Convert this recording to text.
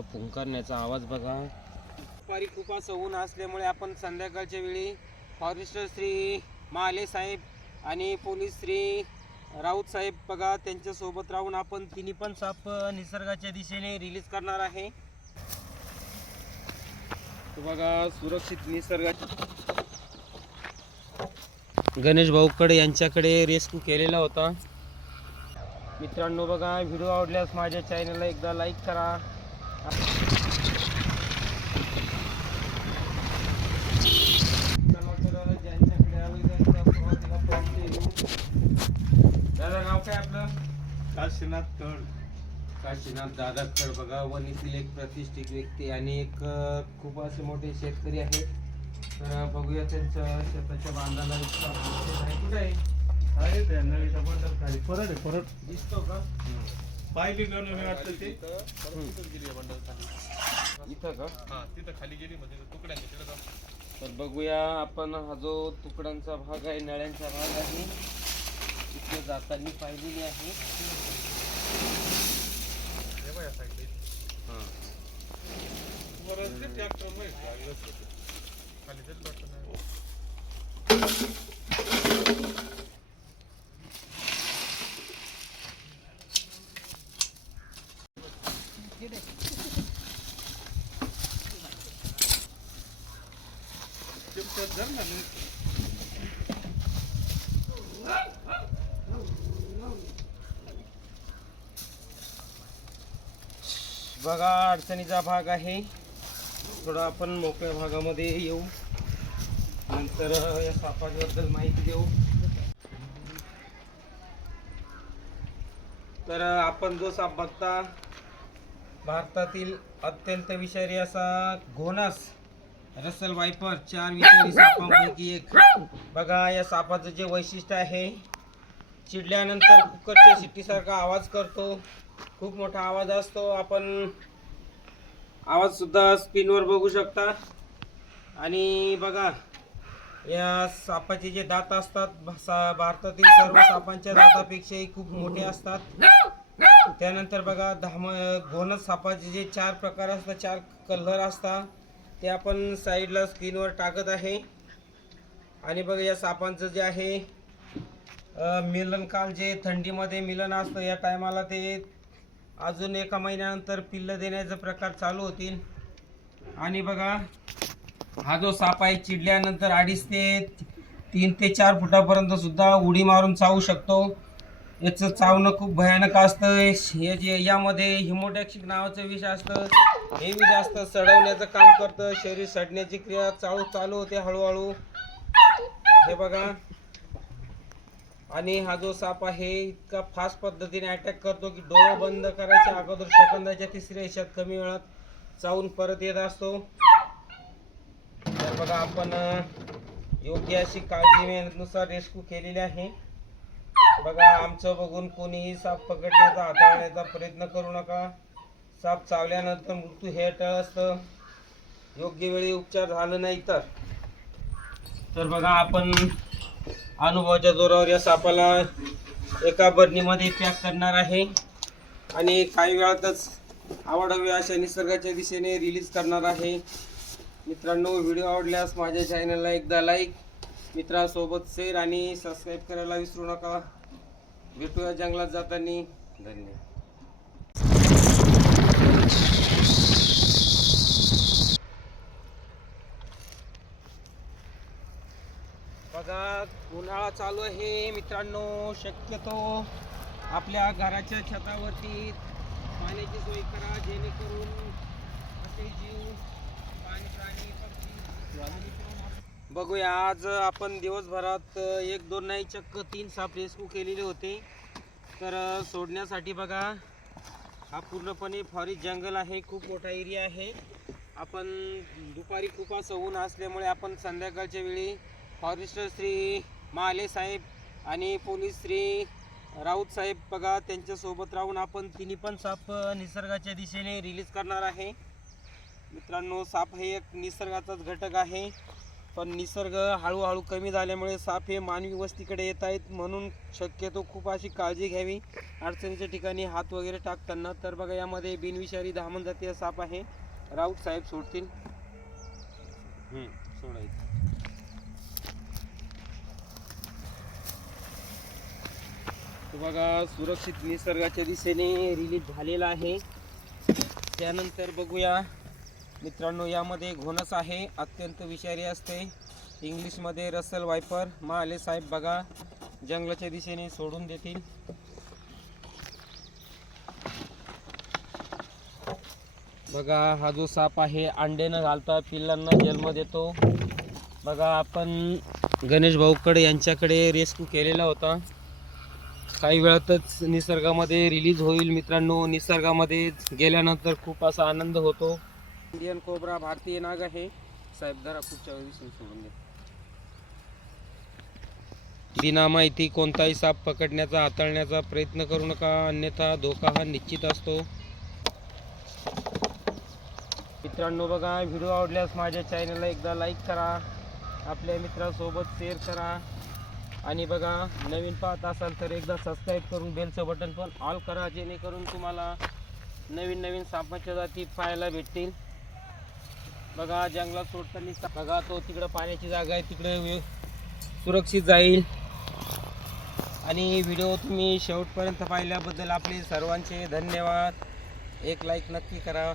फुंकारण्याचा आवाज बघा. दुपारी खूप असं ऊन असल्यामुळे आपण संध्याकाळच्या वेळी फॉरेस्टर श्री महाले साहेब आणि पोलीस श्री राऊत साहेब बघा त्यांच्यासोबत राहून आपण तिन्ही पण साप निसर्गाच्या दिशेने रिलीज करणार आहे. तो बघा सुरक्षित निसर्गाच्या गणेश भाऊकडे यांच्याकडे रेस्क्यू केलेला होता. मित्रांनो बघा व्हिडिओ आवडल्यास माझ्या चॅनलला एकदा लाईक करा. दादा नाव काय आपलं? काशीनाथ काशीनाथ दादा खड बघा. वणीतील एक प्रतिष्ठित व्यक्ती आणि एक खूप असे मोठे शेतकरी आहेत. तर बघूया त्यांच्या शेताच्या बांधाला आहे. कुठे परत आहे परत. दिसतो का? गणून वाटतं ते. इथं का? तिथं खाली गेली म्हणजे तुकड्यांनी तिकडे जाऊन. तर बघूया आपण हा जो तुकड्यांचा भाग आहे नळ्यांचा भाग आहे इथे जाताना पाहिलेली आहे. हे हां. ते ट्रॅक्टर. खाली तेच वाटतं नाही चिमट्यात धर ना मग. बघा अडचणीचा भाग आहे. थोडा आपण मोकळ्या भागामध्ये येऊ. नंतर या सापाबद्दल माहिती देऊ. तर आपण जो साप बघता भारतातील अत्यंत विषारी असा घोणस रसल वायपर चार विषारी सापांपैकी एक. बघा या सापाचं जे वैशिष्ट्य आहे चिडल्यानंतर कुकरच्या शिट्टीसारखा आवाज करतो. खूप मोठा आवाज असतो. आपण आवाज सुद्धा स्क्रीनवर बघू शकता. आणि बघा या सापाचे जे दात असतात भा- सा- भारतातील सर्व सापांच्या दातापेक्षाही खूप मोठे असतात. त्यानंतर बघा धाम घोणस सापाचे जे चार प्रकार असतात चार कलर असतात ते आपण साईडला स्क्रीनवर टाकत आहे. आणि बघा या सापांचं जे आहे मिलनकाल मिलन काल जे थंडीमध्ये मिलन असतं या टायमाला ते अजून एका महिन्यानंतर पिल्लं देण्याचा प्रकार चालू होतील. आणि बघा हा जो साप आहे चिडल्यानंतर अडीच ते तीन ते चार फुटापर्यंत सुद्धा उडी मारून चावू शकतो. याचं चावणं खूप भयानक असतं. हे जे यामध्ये हिमोटॅक्सिक नावाचं विष असतं हे विष असतं सडवण्याचं काम करतं शरीर सडण्याची क्रिया चालू चालू होते हळूहळू. हे बघा. आणि हा जो साप आहे इतका फास्ट पद्धतीने अटॅक करतो की डोळे बंद करायच्या अगोदर सेकंदाच्या तिसऱ्या हिशात कमी वेळात चावून परत येत असतो. तर बघा आपण योग्य अशी काळजी मेहनतनुसार रेस्क्यू केलेली आहे. बघा आमचं बघून कोणीही साप पकडण्याचा हाताळण्याचा प्रयत्न करू नका. साप चावल्यानंतर मृत्यू हे टळ असतं. योग्य वेळी उपचार झालं नाही तर. तर बघा आपण अनुभवाच्या जोरावर या सापाला एका बरणीमध्ये पॅक करणार आहे. आणि काही वेळातच आवडावे अशा निसर्गाच्या दिशेने रिलीज करणार आहे. मित्रांनो व्हिडिओ आवडल्यास माझ्या चॅनलला एकदा लाईक मित्रांसोबत शेअर आणि सबस्क्राईब करायला विसरू नका. भेटूया जंगलात जाताना धन्यवाद बघा उन्हाळा चालू आहे मित्रांनो शक्यतो आपल्या घराच्या छतावरती पाण्याची सोय करा जेणेकरून असे जीव बघूया आज आपण दिवसभरात एक दोन नाही चक्क तीन साप रेस्क्यू केलेले होते. तर सोडण्यासाठी बघा हा पूर्णपणे फॉरेस्ट जंगल आहे खूप मोठा एरिया आहे. आपण दुपारी खूप असं ऊन असल्यामुळे आपण संध्याकाळच्या वेळी फॉरेस्टर श्री महाले साहेब आणि पोलीस श्री राऊत साहेब बघा त्यांच्यासोबत राहून आपण तिन्ही पण साप निसर्गाच्या दिशेने रिलीज करणार आहे. मित्रांनो साप हे एक निसर्गाचाच घटक आहे. पण निसर्ग हळूहळू कमी झाल्यामुळे साप हे मानवी वस्तीकडे येत आहेत म्हणून शक्यतो खूप अशी काळजी घ्यावी. अडचणीच्या ठिकाणी हात वगैरे टाकताना. तर बघा यामध्ये बिनविषारी धामण जातीय साप आहे. राऊत साहेब सोडतील. सोडायचं बघा सुरक्षित निसर्गाच्या दिशेने रिलीज झालेला आहे. त्यानंतर बघूया मित्रांनो यामध्ये घोणस आहे अत्यंत विषारी असते. इंग्लिशमध्ये रसल वायपर आले साहेब बघा जंगलाच्या दिशेने सोडून देतील. बघा हा जो साप आहे अंडे न घालता पिल्लांना जन्म देतो. बघा आपण गणेश भाऊकडे यांच्याकडे रेस्क्यू केलेला होता. काही वेळातच निसर्गामध्ये रिलीज होईल मित्रांनो. निसर्गामध्ये गेल्यानंतर खूप असा आनंद होतो. इंडियन कोबरा भारतीय नाग आहे साहेबदारा पुढच्या वेळी सोडून बिना माहिती कोणताही साप पकडण्याचा हाताळण्याचा प्रयत्न करू नका अन्यथा धोका हा निश्चित असतो. मित्रांनो बघा व्हिडिओ आवडल्यास माझ्या चॅनलला एकदा लाईक करा आपल्या मित्रासोबत शेअर करा. आणि बघा नवीन पाहत असाल तर एकदा सबस्क्राईब करून बेलचं बटन पण ऑल करा जेणेकरून तुम्हाला नवीन नवीन सापाच्या जाती पाहायला भेटतील. बघा जंगलात सोडताना बघा तो तिकडं पाण्याची जागा आहे तिकडे सुरक्षित जाईल. आणि व्हिडिओ तुम्ही शेवटपर्यंत पाहिल्याबद्दल आपले सर्वांचे धन्यवाद. एक लाईक नक्की करा.